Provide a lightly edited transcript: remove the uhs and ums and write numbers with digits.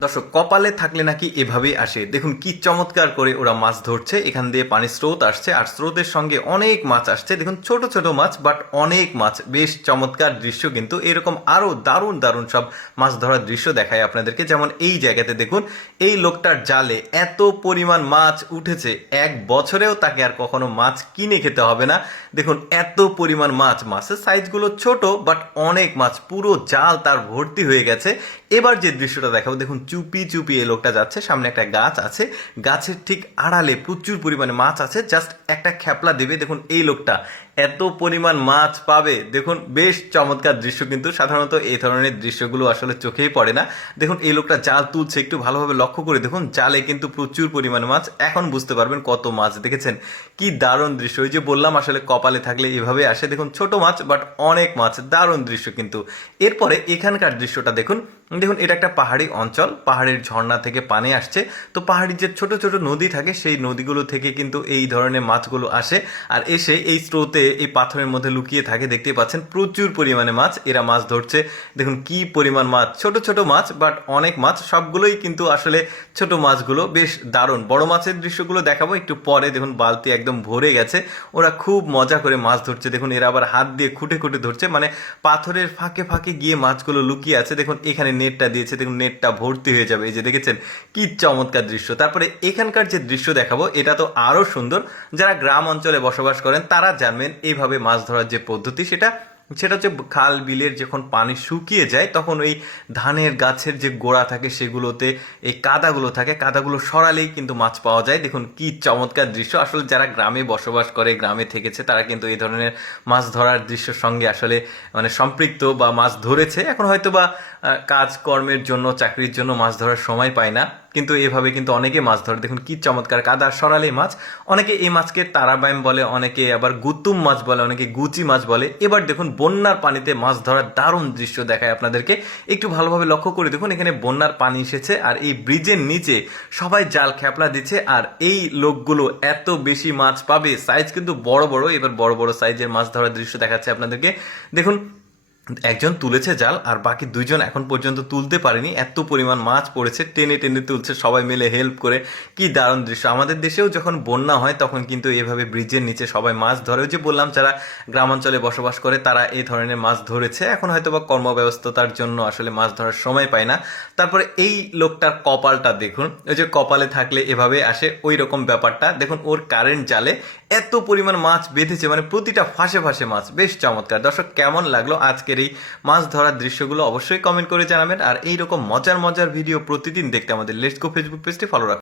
দর্শক, কপালে থাকলে নাকি এভাবেই আসে। দেখুন কি চমৎকার করে ওরা মাছ ধরছে। এখান দিয়ে পানির স্রোত আসছে আর স্রোতের সঙ্গে অনেক মাছ আসছে। দেখুন ছোট ছোট মাছ, বাট অনেক মাছ। বেশ চমৎকার দৃশ্য। কিন্তু এরকম আরো দারুণ দারুণ সব মাছ ধরার দৃশ্য দেখায় আপনাদেরকে। যেমন এই জায়গাতে দেখুন, এই লোকটার জালে এত পরিমাণ মাছ উঠেছে, এক বছরেও তাকে আর কখনো মাছ কিনে খেতে হবে না। দেখুন এত পরিমাণ মাছ, মাছের সাইজগুলো ছোট বাট অনেক মাছ, পুরো জাল তার ভর্তি হয়ে গেছে। এবার যে দৃশ্যটা দেখাবো, দেখুন চুপি চুপি এই লোকটা যাচ্ছে, সামনে একটা গাছ আছে, গাছের ঠিক আড়ালে প্রচুর পরিমাণে মাছ আছে, জাস্ট একটা খ্যাপলা দেবে, দেখুন এই লোকটা এত পরিমাণ মাছ পাবে। দেখুন বেশ চমৎকার দৃশ্য। কিন্তু সাধারণত এই ধরনের দৃশ্যগুলো আসলে চোখেই পড়ে না। দেখুন এই লোকটা জাল তুলছে, একটু ভালোভাবে লক্ষ্য করে দেখুন, জালে কিন্তু প্রচুর পরিমাণে মাছ। এখন বুঝতে পারবেন কত মাছ। দেখেছেন কি দারুণ দৃশ্য। ওই যে বললাম আসলে কপালে থাকলে এভাবে আসে। দেখুন ছোট মাছ বাট অনেক মাছ, দারুণ দৃশ্য। কিন্তু এরপরে এখানকার দৃশ্যটা দেখুন। দেখুন এটা একটা পাহাড়ি অঞ্চল, পাহাড়ের ঝর্ণা থেকে পানি আসছে। তো পাহাড়ি যে ছোট ছোট নদী থাকে, সেই নদীগুলো থেকে কিন্তু এই ধরনের মাছগুলো আসে আর এসে এই স্রোতে এই পাথরের মধ্যে লুকিয়ে থাকে। দেখতে পাচ্ছেন প্রচুর পরিমাণে মাছ, এরা মাছ ধরছে। দেখুন কি পরিমাণ মাছ, ছোট ছোট মাছ বাট অনেক মাছ। সবগুলোই কিন্তু আসলে ছোট মাছগুলো বেশ দারুণ। বড় মাছের দৃশ্যগুলো দেখাবো একটু পরে। দেখুন বালতি একদম ভরে গেছে, ওরা খুব মজা করে মাছ ধরছে। দেখুন এরা আবার হাত দিয়ে খুঁটে খুঁটে ধরছে, মানে পাথরের ফাঁকে ফাঁকে গিয়ে মাছগুলো লুকিয়ে আছে। দেখুন এখানে নেটটা দিয়েছে, দেখুন নেটটা ভর্তি হয়ে যাবে। এই যে দেখেছেন কি চমৎকার দৃশ্য। তারপরে এখানকার যে দৃশ্য দেখাবো, এটা তো আরো সুন্দর। যারা গ্রাম অঞ্চলে বসবাস করেন তারা জানবেন এইভাবে মাছ ধরার যে পদ্ধতি, সেটা সেটা হচ্ছে খাল বিলের যখন পানি শুকিয়ে যায়, তখন ওই ধানের গাছের যে গোড়া থাকে সেগুলোতে এই কাদাগুলো থাকে, কাদাগুলো সরালেই কিন্তু মাছ পাওয়া যায়। দেখুন কি চমৎকার দৃশ্য। আসলে যারা গ্রামে বসবাস করে, গ্রামে থেকেছে, তারা কিন্তু এই ধরনের মাছ ধরার দৃশ্যের সঙ্গে আসলে মানে সম্পৃক্ত বা মাছ ধরেছে। এখন হয়তো বা কাজকর্মের জন্য, চাকরির জন্য মাছ ধরার সময় পায় না, কিন্তু এভাবে কিন্তু অনেকে মাছ ধরে। দেখুন কি চমৎকার, কাদা সরালে মাছ। অনেকে এই মাছকে তারাবাইম বলে, অনেকে আবার গুতুম মাছ বলে, অনেকে গুচি মাছ বলে। এবার দেখুন বন্যার পানিতে মাছ ধরার দারুণ দৃশ্য দেখায় আপনাদেরকে। একটু ভালোভাবে লক্ষ্য করে দেখুন, এখানে বন্যার পানি এসেছে আর এই ব্রিজের নিচে সবাই জাল খ্যাপলা দিচ্ছে আর এই লোকগুলো এত বেশি মাছ পাবে। সাইজ কিন্তু বড় বড়। এবার বড় বড় সাইজের মাছ ধরার দৃশ্য দেখাচ্ছে আপনাদেরকে। দেখুন একজন তুলেছে জাল আর বাকি দুইজন এখন পর্যন্ত তুলতে পারেনি, এত পরিমাণ মাছ পড়েছে, টেনে টেনে তুলছে সবাই মিলে হেল্প করে। কি দারুণ দৃশ্য। আমাদের দেশেও যখন বন্যা হয় তখন কিন্তু এভাবে ব্রিজের নিচে সবাই মাছ ধরে। ওই যে বললাম যারা গ্রামাঞ্চলে বসবাস করে তারা এই ধরনের মাছ ধরেছে। এখন হয়তো বা কর্মব্যস্ততার জন্য আসলে মাছ ধরার সময় পায় না। তারপরে এই লোকটার কপালটা দেখুন, ওই যে কপালে থাকলে এভাবে আসে, ওই রকম ব্যাপারটা। দেখুন ওর কারেন্ট জালে এত পরিমাণ মাছ বেঁধেছে, মানে প্রতিটা ফাঁসে ফাঁসে মাছ। বেশ চমৎকার। দর্শক, কেমন লাগলো আজকের এই মাছ ধরার দৃশ্যগুলো অবশ্যই কমেন্ট করে জানাবেন। আর এইরকম মজার মজার ভিডিও প্রতিদিন দেখতে আমাদের লেটস গো ফেসবুক পেজটি ফলো রাখুন।